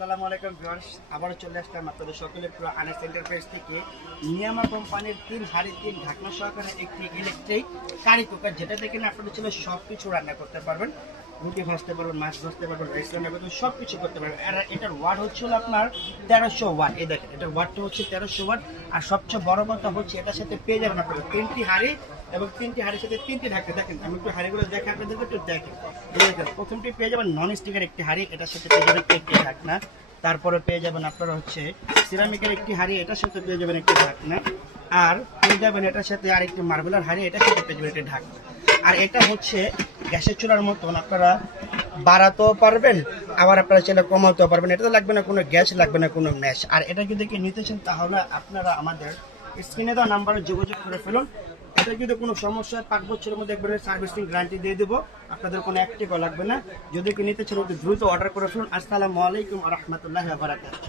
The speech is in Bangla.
আসসালামু আলাইকুম ভিউয়ার্স, আবারও চলে আসলাম আপনাদের সকলের প্রিয় আনাস এন্টারপ্রাইজ থেকে নিয়ামা কোম্পানির 3 হাঁড়ি 3 ঢাকনা সহকারে একটি ইলেকট্রিক কারি কুকার, যেটা থেকে আপনারা চলে সব কিছু রান্না করতে পারবেন। রুটি ভাজতে পারবেন, মাছ ভাজতে পারবেন, রাইস রান্না করতে সব কিছু করতে পারবেন। আর এটার ওয়াট হচ্ছে আপনার 1300 ওয়াট। এই দেখেন এটার ওয়াটটা হচ্ছে 1300 ওয়াট। আর সবচেয়ে বড় কথা হচ্ছে এটার সাথে পেয়ে যাবেন আপনারা 3টি হাঁড়ি এবং 3টি হাঁড়ির সাথে 3টি ঢাকনা। দেখেন আমি একটু হাঁড়িগুলো দেখে আপনাদেরকে একটু দেখেন। এই দেখেন প্রথমটি পেয়ে যাবেন নন স্টিকের একটি হাঁড়ি, এটার সাথে পেয়ে যাবেন একটি ঢাকনা। তারপরে পেয়ে যাবেন আপনারা হচ্ছে সিরামিকের একটি হাঁড়ি, এটার সাথে পেয়ে যাবেন একটি ঢাকনা। আর পেয়ে যাবেন এটার সাথে আরেকটি মার্বেলার হাঁড়ি, এটার সাথে পেয়ে যাবেন একটি ঢাকনা। আর এটা হচ্ছে গ্যাসের চুলার মতন, আপনারা বাড়াতেও পারবেন আবার আপনারা চাইলে কমাতেও পারবেন। এটাতে লাগবে না কোনো গ্যাস, লাগবে না কোনো ম্যাশ। আর এটা যদি নিতে চান তাহলে আপনারা আমাদের স্ক্রিনে দেওয়া নাম্বারে যোগাযোগ করে ফেলুন। এটা যদি কোনো সমস্যা 5 বছরের মধ্যে একবারে সার্ভিসিং গ্যারান্টি দিয়ে দেবো, আপনাদের কোনো এক টাকাও লাগবে না। যদি নিতে চান দ্রুত অর্ডার করে ফেলুন। আসসালামু আলাইকুম ওয়া রাহমাতুল্লাহি ওয়া বারাকাতুহু।